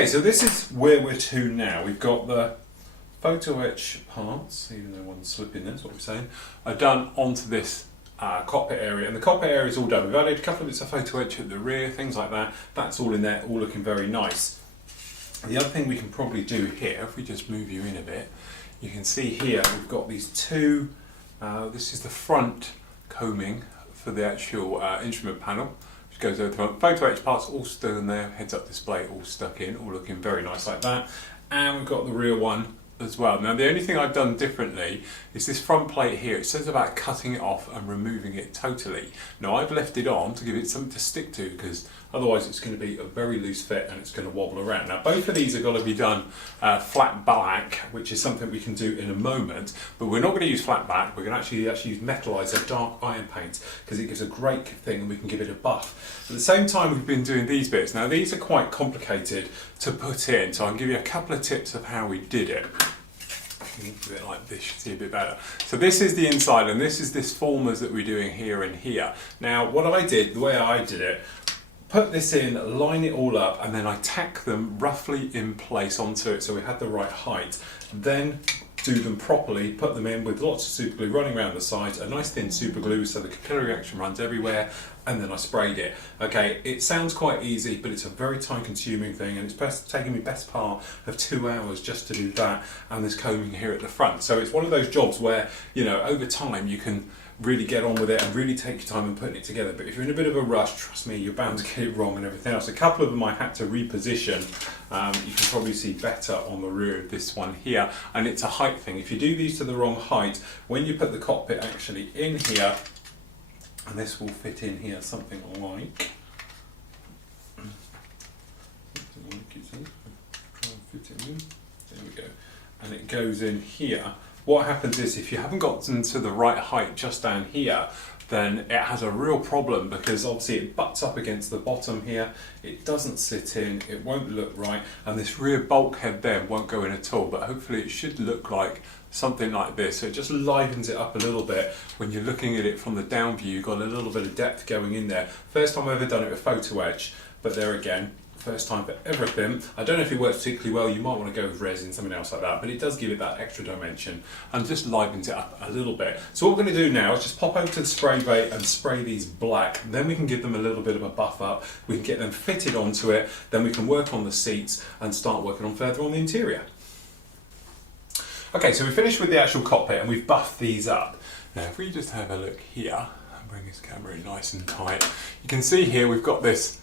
Okay, so this is where we're to now. We've got the photo etch parts, even though one's slipping, that's what we're saying, are done onto this cockpit area, and the cockpit area is all done. We've added a couple of bits of photo etch at the rear, things like that. That's all in there, all looking very nice. The other thing we can probably do here, if we just move you in a bit, you can see here we've got these two, this is the front combing for the actual instrument panel, which goes over the front. Photo etch parts all still in there, heads up display all stuck in, all looking very nice like that. And we've got the rear one as well. Now the only thing I've done differently is this front plate here. It says about cutting it off and removing it totally. Now I've left it on to give it something to stick to, because otherwise it's going to be a very loose fit and it's going to wobble around. Now both of these are going to be done flat black, which is something we can do in a moment, but we're not going to use flat black. We're going to actually use metallizer dark iron paint, because it gives a great thing and we can give it a buff. At the same time we've been doing these bits. Now these are quite complicated to put in, so I'll give you a couple of tips of how we did it. Do it like this, you see a bit better. So this is the inside, and this is this formers that we're doing here and here. Now what I did, the way I did it, put this in, line it all up, and then I tack them roughly in place onto it so we had the right height. Then do them properly, put them in with lots of super glue running around the sides, a nice thin super glue so the capillary action runs everywhere, and then I sprayed it. Okay, it sounds quite easy, but it's a very time consuming thing, and it's taking me best part of 2 hours just to do that and this combing here at the front. So it's one of those jobs where, you know, over time you can really get on with it and really take your time in putting it together. But if you're in a bit of a rush, trust me, you're bound to get it wrong and everything else. A couple of them I had to reposition. You can probably see better on the rear of this one here, and it's a height thing. If you do these to the wrong height, when you put the cockpit actually in here, and this will fit in here something like, there we go, and it goes in here. What happens is, if you haven't gotten to the right height just down here, then it has a real problem, because obviously it butts up against the bottom here, it doesn't sit in, it won't look right, and this rear bulkhead there won't go in at all. But hopefully it should look like something like this. So it just livens it up a little bit. When you're looking at it from the down view, you've got a little bit of depth going in there. First time I've ever done it with photo etch, but there again, first time for everything. I don't know if it works particularly well. You might want to go with resin, something else like that, but it does give it that extra dimension and just livens it up a little bit. So what we're going to do now is just pop over to the spray bay and spray these black. Then we can give them a little bit of a buff up. We can get them fitted onto it. Then we can work on the seats and start working on further on the interior. Okay, so we finished with the actual cockpit and we've buffed these up. Now if we just have a look here and bring this camera in nice and tight, you can see here we've got this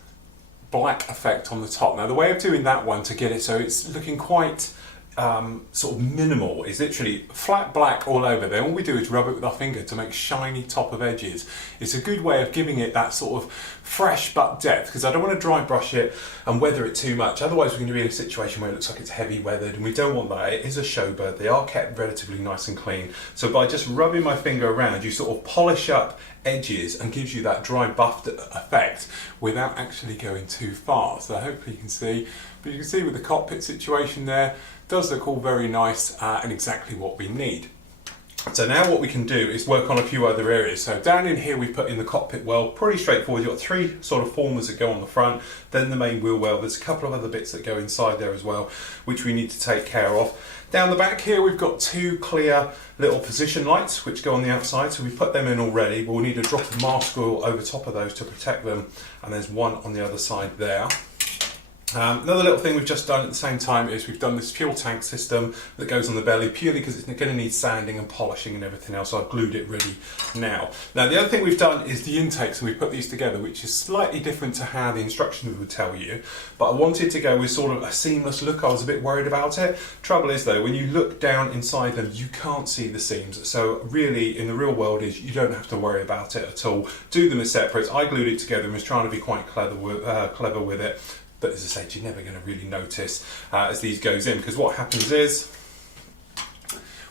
black effect on the top. Now the way of doing that one to get it so it's looking quite sort of minimal is literally flat black all over. Then all we do is rub it with our finger to make shiny top of edges. It's a good way of giving it that sort of fresh but depth, because I don't want to dry brush it and weather it too much. Otherwise we're going to be in a situation where it looks like it's heavy weathered, and we don't want that. It is a showbird. They are kept relatively nice and clean. So by just rubbing my finger around, you sort of polish up edges and gives you that dry buffed effect without actually going too far. So hopefully you can see, but you can see with the cockpit situation there, does look all very nice and exactly what we need. So now what we can do is work on a few other areas. So down in here we put in the cockpit well, pretty straightforward. You've got 3 sort of formers that go on the front, then the main wheel well. There's a couple of other bits that go inside there as well, which we need to take care of. Down the back here we've got 2 clear little position lights which go on the outside, so we put them in already. We'll need a drop of mask oil over top of those to protect them, and there's one on the other side there. Another little thing we've just done at the same time is we've done this fuel tank system that goes on the belly, purely because it's going to need sanding and polishing and everything else. So I've glued it ready now. Now the other thing we've done is the intakes, and we've put these together, which is slightly different to how the instructions would tell you, but I wanted to go with sort of a seamless look. I was a bit worried about it. Trouble is though, when you look down inside them, you can't see the seams. So really in the real world is you don't have to worry about it at all. Do them as separate. I glued it together and was trying to be quite clever with it. But as I said, you're never going to really notice as these goes in, because what happens is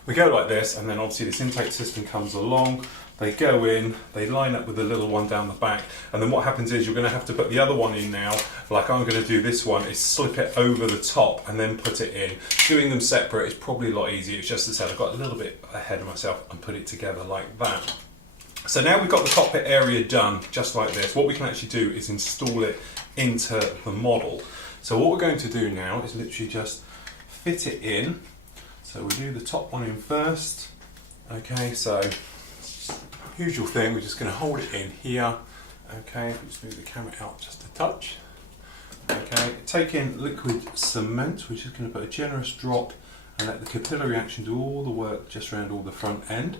we go like this, and then obviously this intake system comes along, they go in, they line up with the little one down the back, and then what happens is you're going to have to put the other one in now, like I'm going to do this one, is slip it over the top and then put it in. Doing them separate is probably a lot easier. It's just as I said, I've got a little bit ahead of myself and put it together like that. So now we've got the cockpit area done just like this, what we can actually do is install it into the model. So what we're going to do now is literally just fit it in. So we do the top one in first. Okay, so usual thing, we're just going to hold it in here. Okay, let's move the camera out just a touch. Okay, take in liquid cement, which is going to put a generous drop and let the capillary action do all the work just around all the front end.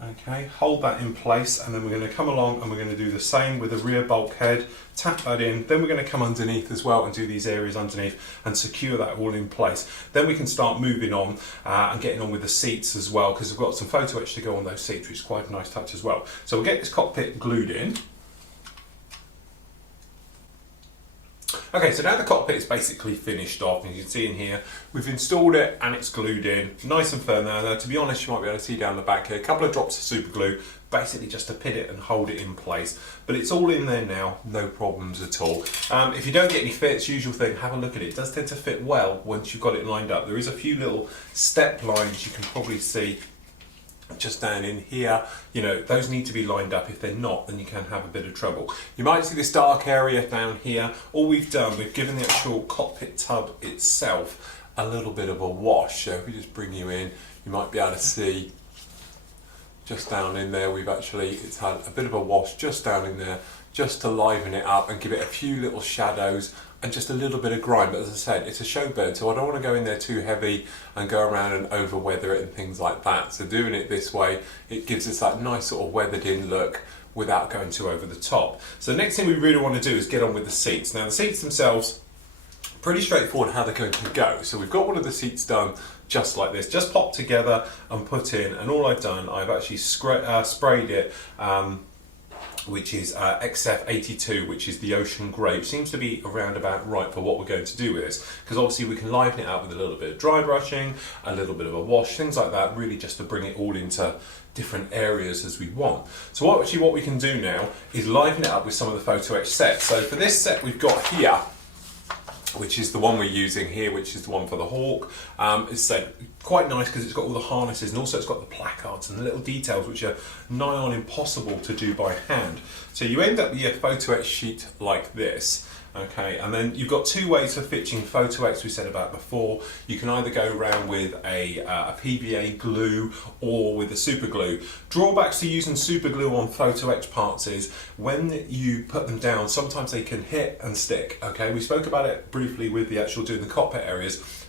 Okay, hold that in place, and then we're going to come along and we're going to do the same with the rear bulkhead, tap that in, then we're going to come underneath as well and do these areas underneath and secure that all in place. Then we can start moving on and getting on with the seats as well, because we've got some photo etch to go on those seats, which is quite a nice touch as well. So we'll get this cockpit glued in. Okay, so now the cockpit is basically finished off, and you can see in here we've installed it and it's glued in nice and firm. Now to be honest, you might be able to see down the back here a couple of drops of super glue, basically just to pin it and hold it in place, but it's all in there now, no problems at all. If you don't get any fits, usual thing, have a look at it. It does tend to fit well once you've got it lined up. There is a few little step lines you can probably see just down in here, you know, those need to be lined up. If they're not, then you can have a bit of trouble. You might see this dark area down here. All we've done, we've given the actual cockpit tub itself a little bit of a wash. So if we just bring you in, you might be able to see just down in there, it's had a bit of a wash just down in there, just to liven it up and give it a few little shadows and just a little bit of grime. But as I said, it's a showbird, so I don't want to go in there too heavy and go around and over weather it and things like that. So doing it this way, it gives us that nice sort of weathered in look without going too over the top. So the next thing we really want to do is get on with the seats. Now the seats themselves, pretty straightforward how they're going to go. So we've got one of the seats done just like this, just popped together and put in, and all I've done, I've actually sprayed it which is XF82, which is the ocean grey. Seems to be around about right for what we're going to do with this, because obviously we can liven it up with a little bit of dry brushing, a little bit of a wash, things like that, really just to bring it all into different areas as we want. So what we can do now is liven it up with some of the photo etch sets. So for this set we've got here, which is the one we're using here, which is the one for the Hawk. It's quite nice because it's got all the harnesses, and also it's got the placards and the little details which are nigh on impossible to do by hand. So you end up with your photo etch sheet like this. Okay, and then you've got two ways of fitting photo etch we said about before. You can either go around with a PVA glue or with a super glue. Drawbacks to using super glue on photo etch parts is when you put them down, sometimes they can hit and stick. Okay, we spoke about it briefly with the actual doing the cockpit areas.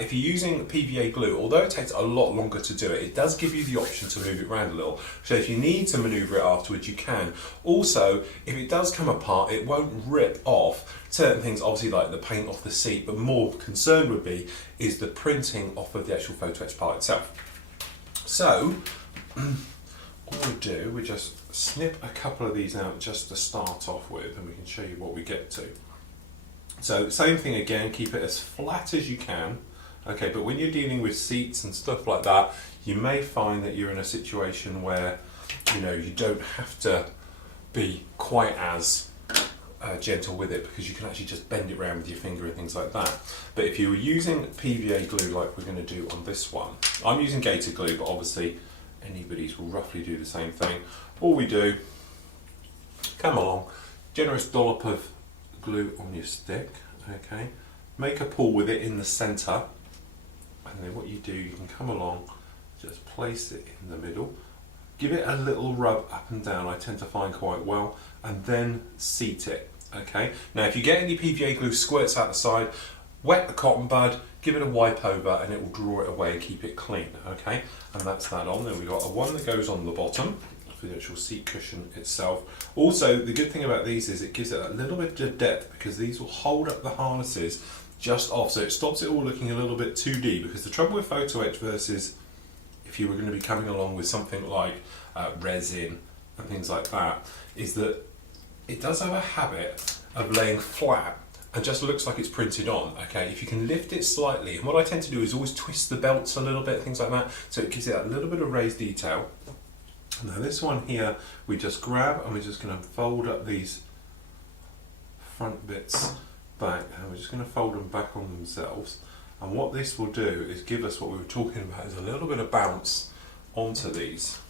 If you're using PVA glue, although it takes a lot longer to do it, it does give you the option to move it around a little. So if you need to manoeuvre it afterwards, you can. Also, if it does come apart, it won't rip off certain things, obviously like the paint off the seat, but more concern would be is the printing off of the actual photo etch part itself. So, all we do, we just snip a couple of these out just to start off with, and we can show you what we get to. So same thing again, keep it as flat as you can. Okay, but when you're dealing with seats and stuff like that, you may find that you're in a situation where, you know, you don't have to be quite as gentle with it, because you can actually just bend it around with your finger and things like that. But if you were using PVA glue like we're going to do on this one, I'm using gator glue, but obviously anybody's will roughly do the same thing. All we do, come along, generous dollop of glue on your stick, okay, make a pull with it in the center, and then what you do, you can come along, just place it in the middle, give it a little rub up and down, I tend to find quite well, and then seat it. Okay, now if you get any PVA glue squirts out the side, wet the cotton bud, give it a wipe over, and it will draw it away and keep it clean. Okay, and that's that on. Then we've got a one that goes on the bottom for the actual seat cushion itself. Also, the good thing about these is it gives it a little bit of depth, because these will hold up the harnesses just off, so it stops it all looking a little bit too deep. Because the trouble with photo etch versus if you were going to be coming along with something like resin and things like that, is that it does have a habit of laying flat and just looks like it's printed on. Okay, if you can lift it slightly, and what I tend to do is always twist the belts a little bit, things like that, so it gives it a little bit of raised detail. Now this one here, we just grab and we're just going to fold up these front bits back, and we're just going to fold them back on themselves. And what this will do is give us what we were talking about, is a little bit of bounce onto these.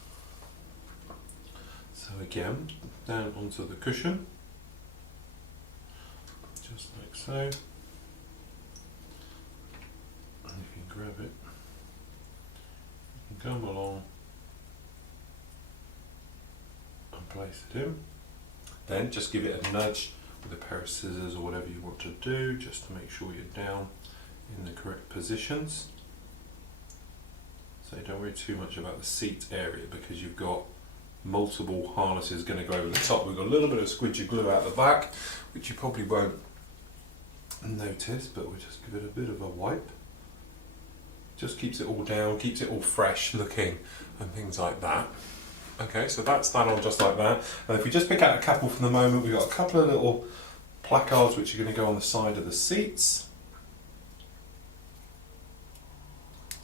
So again, down onto the cushion, just like so. grab it, you can come along and place it in. Then just give it a nudge with a pair of scissors or whatever you want to do, just to make sure you're down in the correct positions. So don't worry too much about the seat area, because you've got multiple harnesses going to go over the top. We've got a little bit of squidgy glue out the back, which you probably won't notice, but we'll just give it a bit of a wipe. Just keeps it all down, keeps it all fresh looking and things like that. Okay, so that's that on just like that. And if we just pick out a couple for the moment, we've got a couple of little placards which are going to go on the side of the seats.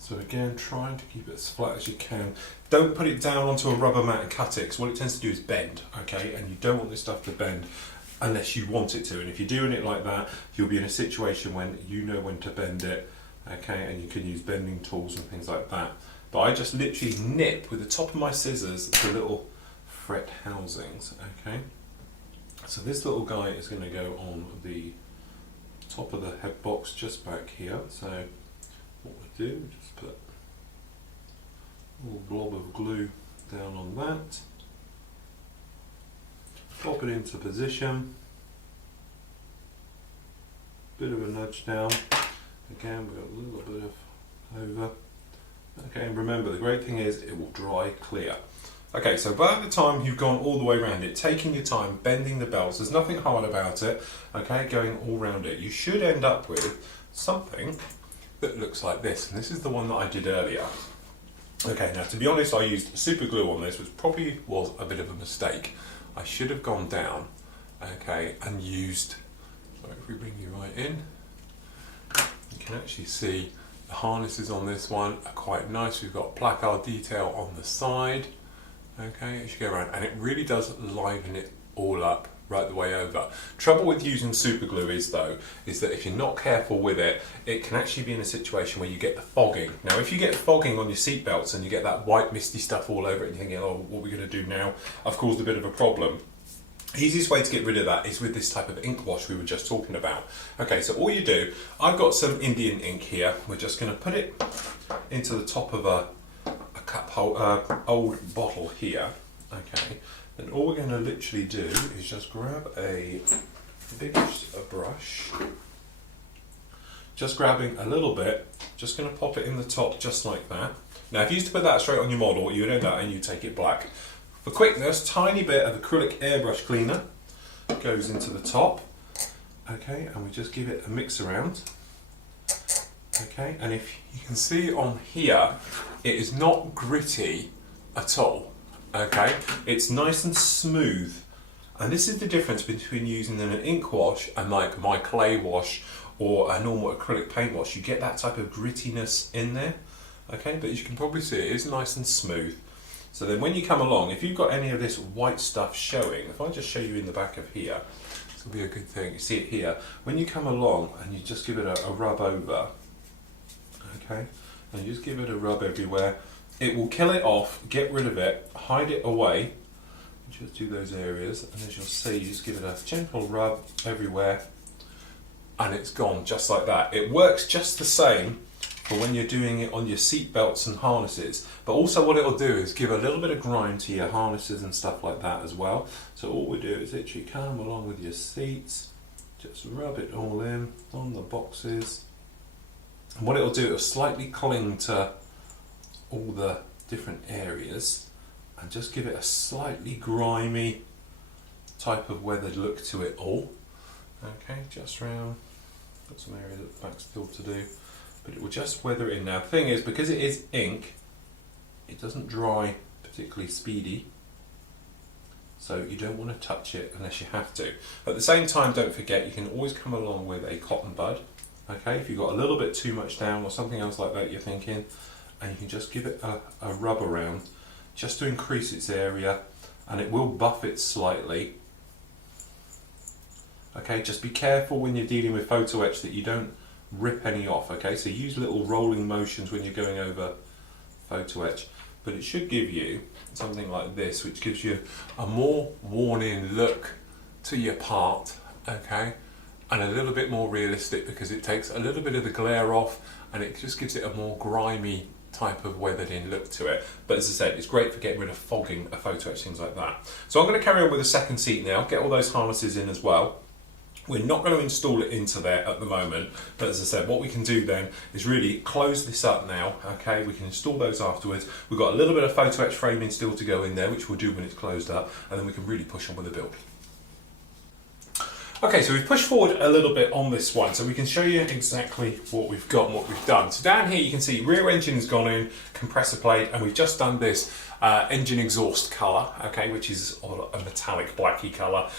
So again, trying to keep it as flat as you can. Don't put it down onto a rubber mat and cut it, because what it tends to do is bend, okay? And you don't want this stuff to bend unless you want it to. And if you're doing it like that, you'll be in a situation when you know when to bend it, okay? And you can use bending tools and things like that. But I just literally nip with the top of my scissors the little fret housings, okay? So this little guy is going to go on the top of the head box just back here. So what we do, just put a little blob of glue down on that, pop it into position, bit of a nudge down, again we've got a little bit of over, okay, and remember the great thing is it will dry clear. Okay, so by the time you've gone all the way around it, taking your time, bending the belts, there's nothing hard about it, okay, going all around it, you should end up with something that looks like this, and this is the one that I did earlier. Okay, now to be honest, I used super glue on this, which probably was a bit of a mistake. I should have gone down, okay, and used, so if we bring you right in, you can actually see the harnesses on this one are quite nice. We've got placard detail on the side, okay, as you go around, and it really does liven it all up right the way over. Trouble with using super glue is that if you're not careful with it, it can actually be in a situation where you get the fogging. Now if you get fogging on your seat belts and you get that white misty stuff all over it and you're thinking, oh, what are we going to do now? I've caused a bit of a problem. Easiest way to get rid of that is with this type of ink wash we were just talking about. Okay, so all you do, I've got some Indian ink here. We're just going to put it into the top of a old bottle here. Okay, then all we're going to literally do is just grab a biggish brush, just grabbing a little bit, just going to pop it in the top just like that. Now if you used to put that straight on your model, you would end up and you take it black. For quickness, tiny bit of acrylic airbrush cleaner goes into the top, okay, and we just give it a mix around. Okay, and if you can see on here, it is not gritty at all. Okay, it's nice and smooth, and this is the difference between using an ink wash and like my clay wash or a normal acrylic paint wash. You get that type of grittiness in there, okay, but as you can probably see, it is nice and smooth. So then when you come along, if you've got any of this white stuff showing, if I just show you in the back of here, this will be a good thing. You see it here, when you come along and you just give it a rub over, okay, and you just give it a rub everywhere, it will kill it off, get rid of it, hide it away, just do those areas, and as you'll see, you just give it a gentle rub everywhere, and it's gone just like that. It works just the same for when you're doing it on your seat belts and harnesses, but also what it'll do is give a little bit of grime to your harnesses and stuff like that as well. So all we do is literally come along with your seats, just rub it all in on the boxes, and what it'll do, it'll slightly cling to all the different areas and just give it a slightly grimy type of weathered look to it all. Okay, just round, got some areas at the back still to do, but it will just weather it in. Now the thing is, because it is ink, it doesn't dry particularly speedy, so you don't want to touch it unless you have to. At the same time, don't forget, you can always come along with a cotton bud, okay, if you've got a little bit too much down or something else like that you're thinking, and you can just give it a rub around just to increase its area, and it will buff it slightly. Okay, just be careful when you're dealing with photo etch that you don't rip any off, okay, so use little rolling motions when you're going over photo etch, but it should give you something like this, which gives you a more worn in look to your part, okay, and a little bit more realistic because it takes a little bit of the glare off and it just gives it a more grimy type of weathered in look to it. But as I said, it's great for getting rid of fogging a photo etch, things like that. So I'm going to carry on with the second seat now, get all those harnesses in as well. We're not going to install it into there at the moment, but as I said, what we can do then is really close this up now, okay? We can install those afterwards. We've got a little bit of photo etch framing still to go in there, which we'll do when it's closed up, and then we can really push on with the build. Okay, so we've pushed forward a little bit on this one, so we can show you exactly what we've got and what we've done. So down here you can see rear engine's gone in, compressor plate, and we've just done this engine exhaust colour, okay, which is a metallic blacky colour.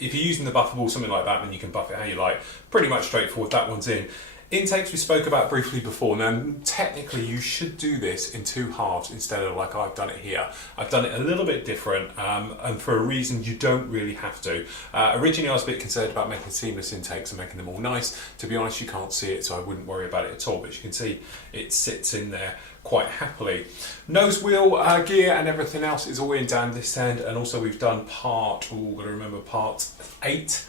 If you're using the buffable, something like that, then you can buff it how you like. Pretty much straightforward, that one's in. Intakes we spoke about briefly before. Now technically you should do this in 2 halves instead of like I've done it here. I've done it a little bit different and for a reason you don't really have to. Originally I was a bit concerned about making seamless intakes and making them all nice. To be honest, you can't see it, so I wouldn't worry about it at all, but you can see it sits in there quite happily. Nose wheel gear and everything else is all in down this end, and also we've done part 8,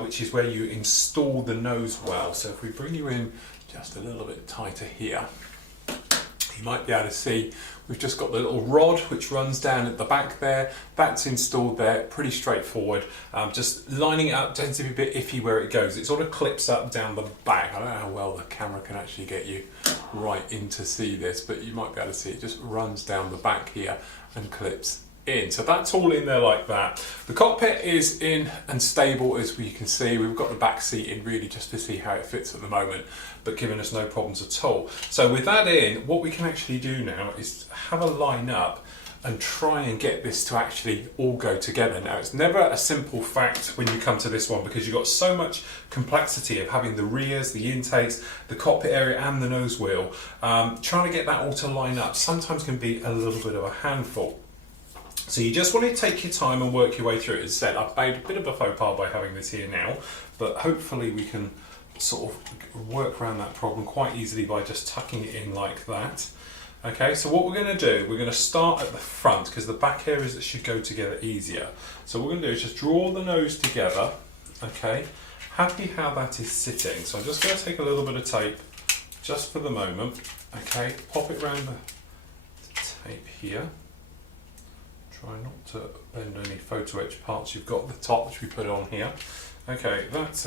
which is where you install the nose well. So if we bring you in just a little bit tighter here, you might be able to see we've just got the little rod which runs down at the back there. That's installed there, pretty straightforward. Just lining it up tends to be a bit iffy where it goes. It sort of clips up down the back. I don't know how well the camera can actually get you right in to see this, but you might be able to see it just runs down the back here and clips in. So that's all in there like that. The cockpit is in and stable, as we can see. We've got the back seat in really just to see how it fits at the moment, but giving us no problems at all. So with that in, what we can actually do now is have a line up and try and get this to actually all go together. Now it's never a simple fact when you come to this one, because you've got so much complexity of having the rears, the intakes, the cockpit area and the nose wheel. Trying to get that all to line up sometimes can be a little bit of a handful. So you just want to take your time and work your way through it. As I said, I've made a bit of a faux pas by having this here now, but hopefully we can sort of work around that problem quite easily by just tucking it in like that. Okay, so what we're going to do, we're going to start at the front because the back areas that should go together easier. So what we're going to do is just draw the nose together, okay, happy how that is sitting. So I'm just going to take a little bit of tape just for the moment, okay, pop it around the tape here. Try not to bend any photo etch parts you've got at the top, which we put on here. Okay, that's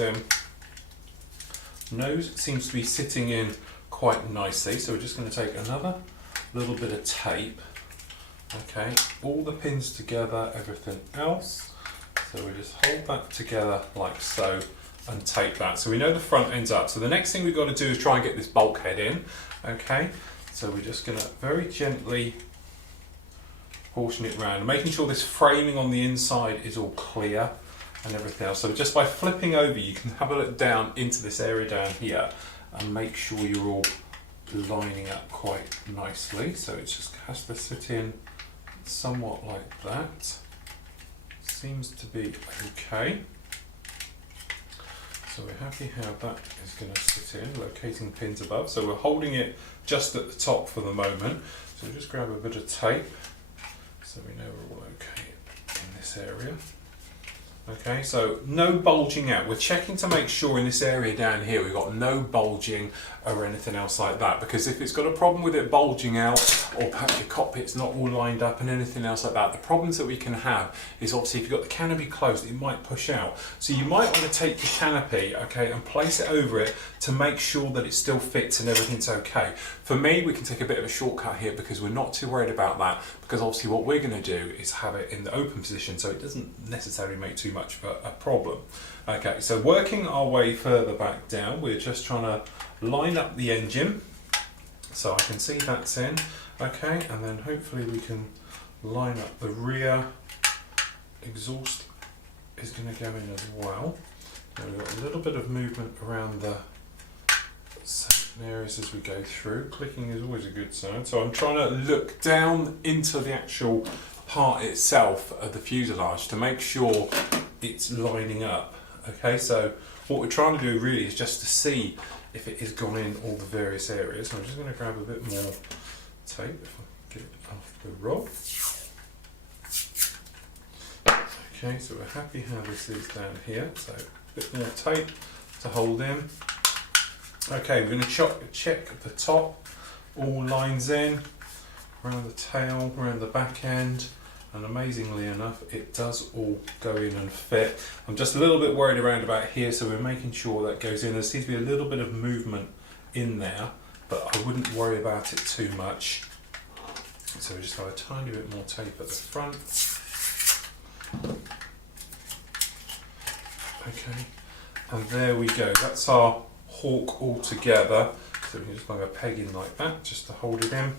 nose seems to be sitting in quite nicely, so we're just going to take another little bit of tape. Okay, all the pins together, everything else. So we just hold that together like so and tape that. So we know the front end's up. So the next thing we've got to do is try and get this bulkhead in. Okay, so we're just going to very gently portion it round, making sure this framing on the inside is all clear and everything else. So just by flipping over, you can have a look down into this area down here and make sure you're all lining up quite nicely. So it just has to sit in somewhat like that. Seems to be okay. So we're happy how that is going to sit in, locating pins above. So we're holding it just at the top for the moment. So we'll just grab a bit of tape so we know we're all okay in this area. Okay, so no bulging out. We're checking to make sure in this area down here we've got no bulging or anything else like that, because if it's got a problem with it bulging out, or perhaps your cockpit's not all lined up and anything else like that, the problems that we can have is obviously if you've got the canopy closed, it might push out. So you might want to take your canopy, okay, and place it over it to make sure that it still fits and everything's okay. For me, we can take a bit of a shortcut here because we're not too worried about that, because obviously what we're going to do is have it in the open position so it doesn't necessarily make too much of a problem. Okay, so working our way further back down, we're just trying to line up the engine so I can see that's in, okay, and then hopefully we can line up the rear exhaust is going to go in as well. Now we've got a little bit of movement around the certain areas as we go through. Clicking is always a good sign. So I'm trying to look down into the actual part itself of the fuselage to make sure it's lining up. Okay, so what we're trying to do really is just to see if it has gone in all the various areas. So I'm just going to grab a bit more tape if I get it off the rod. Okay, so we're happy how this is down here. So a bit more tape to hold in. Okay, we're going to check the top, all lines in, around the tail, around the back end, and amazingly enough it does all go in and fit. I'm just a little bit worried around about here, so we're making sure that goes in. There seems to be a little bit of movement in there, but I wouldn't worry about it too much. So we just have a tiny bit more tape at the front. Okay, and there we go, that's our hawk all together. So we can just bang a peg in like that just to hold it in.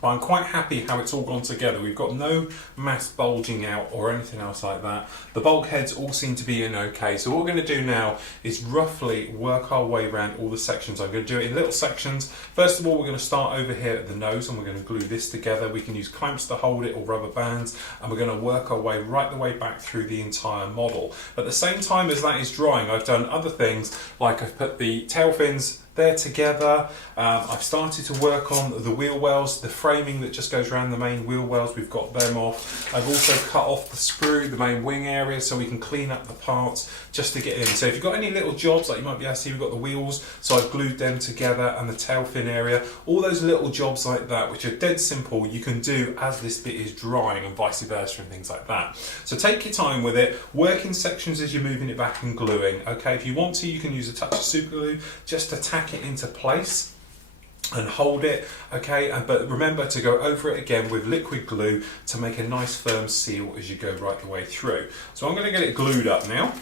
But I'm quite happy how it's all gone together. We've got no mass bulging out or anything else like that. The bulkheads all seem to be in okay. So what we're going to do now is roughly work our way around all the sections. I'm going to do it in little sections. First of all, we're going to start over here at the nose and we're going to glue this together. We can use clamps to hold it or rubber bands, and we're going to work our way right the way back through the entire model. At the same time as that is drying, I've done other things, like I've put the tail fins there together. I've started to work on the wheel wells, the framing that just goes around the main wheel wells, we've got them off. I've also cut off the sprue, the main wing area, so we can clean up the parts just to get in. So if you've got any little jobs, like you might be able to see, we've got the wheels, so I've glued them together, and the tail fin area, all those little jobs like that, which are dead simple, you can do as this bit is drying, and vice versa and things like that. So take your time with it, work in sections as you're moving it back and gluing. Okay, if you want to, you can use a touch of super glue just to tack it into place and hold it, okay, but remember to go over it again with liquid glue to make a nice firm seal as you go right the way through. So I'm going to get it glued up now.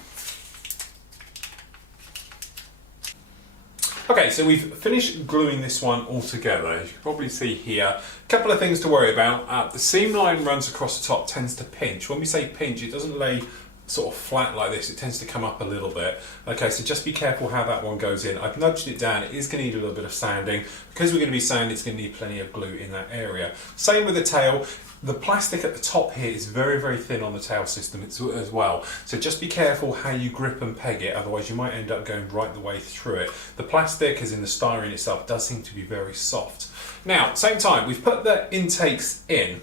Okay, so we've finished gluing this one all together. As you can probably see here, a couple of things to worry about. The seam line runs across the top, tends to pinch. When we say pinch, it doesn't lay sort of flat like this, it tends to come up a little bit. Okay, so just be careful how that one goes in. I've nudged it down, it is going to need a little bit of sanding. Because we're going to be sanding, it's going to need plenty of glue in that area. Same with the tail. The plastic at the top here is very, very thin on the tail system as well. So just be careful how you grip and peg it, otherwise you might end up going right the way through it. The plastic, as in the styrene itself, does seem to be very soft. Now, same time, we've put the intakes in.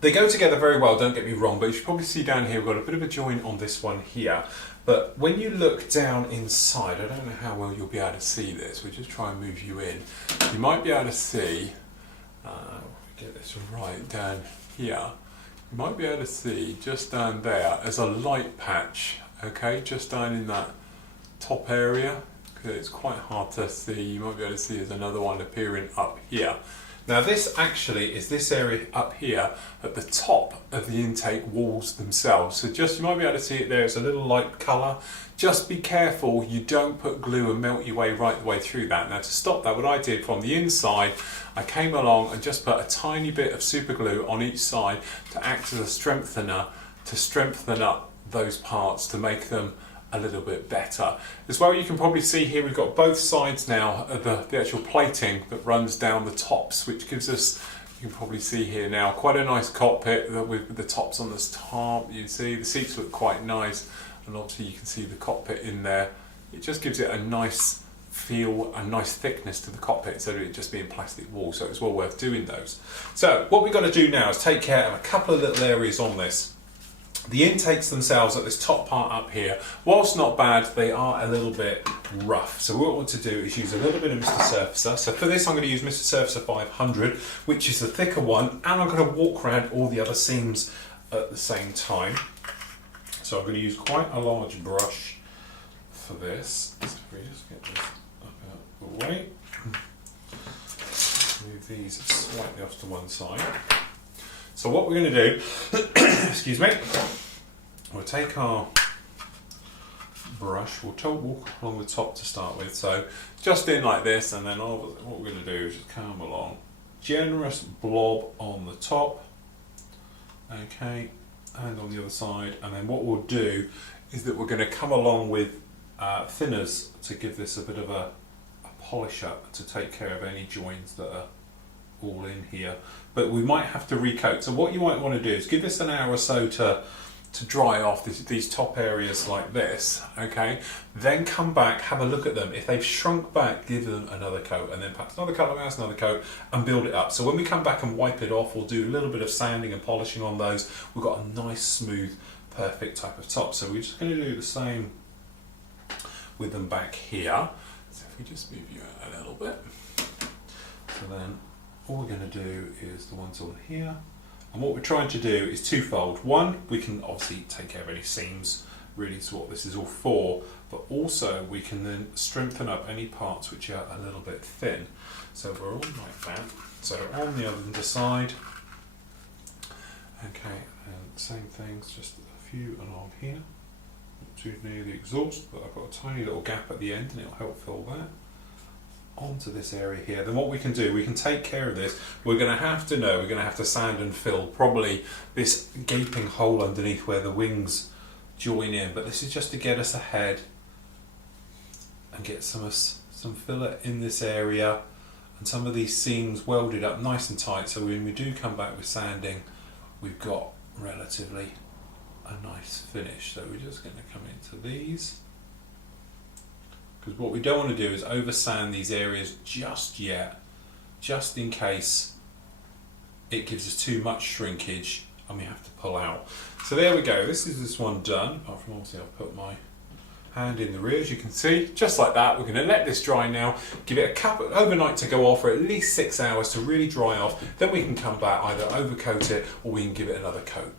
They go together very well, don't get me wrong, but you should probably see down here, we've got a bit of a joint on this one here. But when you look down inside, I don't know how well you'll be able to see this, we'll just try and move you in. You might be able to see, get this right down here, you might be able to see just down there as a light patch, okay, just down in that top area, because it's quite hard to see. You might be able to see there's another one appearing up here. Now this actually is this area up here at the top of the intake walls themselves. So just, you might be able to see it there, it's a little light colour. Just be careful you don't put glue and melt your way right the way through that. Now to stop that, what I did from the inside, I came along and just put a tiny bit of super glue on each side to act as a strengthener, to strengthen up those parts, to make them a little bit better. As well, you can probably see here we've got both sides now of the actual plating that runs down the tops, which gives us, you can probably see here now, quite a nice cockpit with the tops on the top. You can see the seats look quite nice, and obviously you can see the cockpit in there. It just gives it a nice feel, a nice thickness to the cockpit instead of it just being plastic wall, so it's well worth doing those. So what we've got to do now is take care of a couple of little areas on this. The intakes themselves at this top part up here, whilst not bad, they are a little bit rough. So what we want to do is use a little bit of Mr. Surfacer. So for this I'm going to use Mr. Surfacer 500, which is the thicker one, and I'm going to walk around all the other seams at the same time. So I'm going to use quite a large brush for this. So if we just get this up out of the way, move these slightly off to one side. So what we're going to do, excuse me, we'll take our brush, we'll walk along the top to start with. So just in like this, and then what we're going to do is just come along. Generous blob on the top, okay, and on the other side. And then what we'll do is that we're going to come along with thinners to give this a bit of a polish up, to take care of any joins that are all in here, but we might have to recoat. So what you might want to do is give this an hour or so to dry off these top areas like this, okay, then come back, have a look at them. If they've shrunk back, give them another coat, and then perhaps another coat, another coat, and build it up. So when we come back and wipe it off, we'll do a little bit of sanding and polishing on those. We've got a nice, smooth, perfect type of top. So we're just going to do the same with them back here. So if we just move you out a little bit. So then all we're going to do is the ones on here. And what we're trying to do is twofold. One, we can obviously take care of any seams, really is what this is all for, but also we can then strengthen up any parts which are a little bit thin. So we're all like that. So on the other side, okay, and same things, just a few along here. Not too near the exhaust, but I've got a tiny little gap at the end and it'll help fill that. Onto this area here, then what we can do, we can take care of this. We're going to have to sand and fill probably this gaping hole underneath where the wings join in, but this is just to get us ahead and get some filler in this area and some of these seams welded up nice and tight, so when we do come back with sanding, we've got relatively a nice finish. So we're just going to come into these, because what we don't want to do is over sand these areas just yet, just in case it gives us too much shrinkage and we have to pull out. So there we go, this is this one done, apart from obviously I've put my hand in the rear, as you can see, just like that. We're going to let this dry now, give it a couple overnight to go off for at least 6 hours to really dry off, then we can come back, either overcoat it or we can give it another coat.